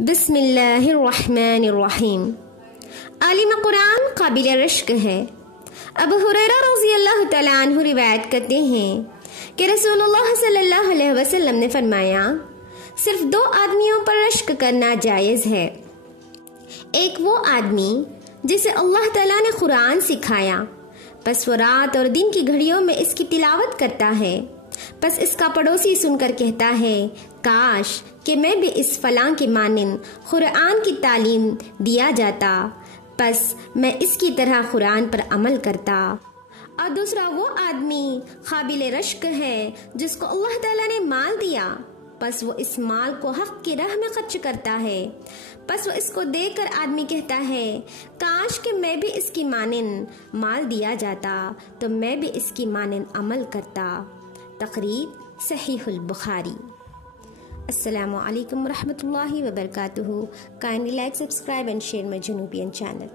بسم اللہ الرحمن الرحیم۔ عالم قرآن قابل رشک ہے۔ ابو ہریرہ رضی اللہ تعالیٰ عنہ روایت کرتے ہیں کہ رسول اللہ صلی اللہ علیہ وسلم نے فرمایا، صرف 2 آدمیوں پر رشک کرنا جائز ہے۔ ایک وہ آدمی جسے اللہ تعالیٰ نے قرآن سکھایا، پس وہ رات اور دن کی گھڑیوں میں اس کی تلاوت کرتا ہے، پس اس کا پڑوسی سن کر کہتا ہے، کاش کہ میں بھی اس فلاں کے مانند قرآن کی تعلیم دیا جاتا، پس میں اس کی طرح قرآن پر عمل کرتا۔ اور دوسرا وہ آدمی قابل رشک ہے جس کو اللہ تعالیٰ نے مال دیا، پس وہ اس مال کو حق کی راہ میں خرچ کرتا ہے، پس وہ اس کو دیکھ کر آدمی کہتا ہے، کاش کہ میں بھی اس کی مانند مال دیا جاتا تو میں بھی اس کی مانند عمل کرتا۔ تقریب صحیح البخاری۔ السلام علیکم ورحمۃ اللہ وبرکاتہ۔ Kindly like, subscribe and share my Junubian channel.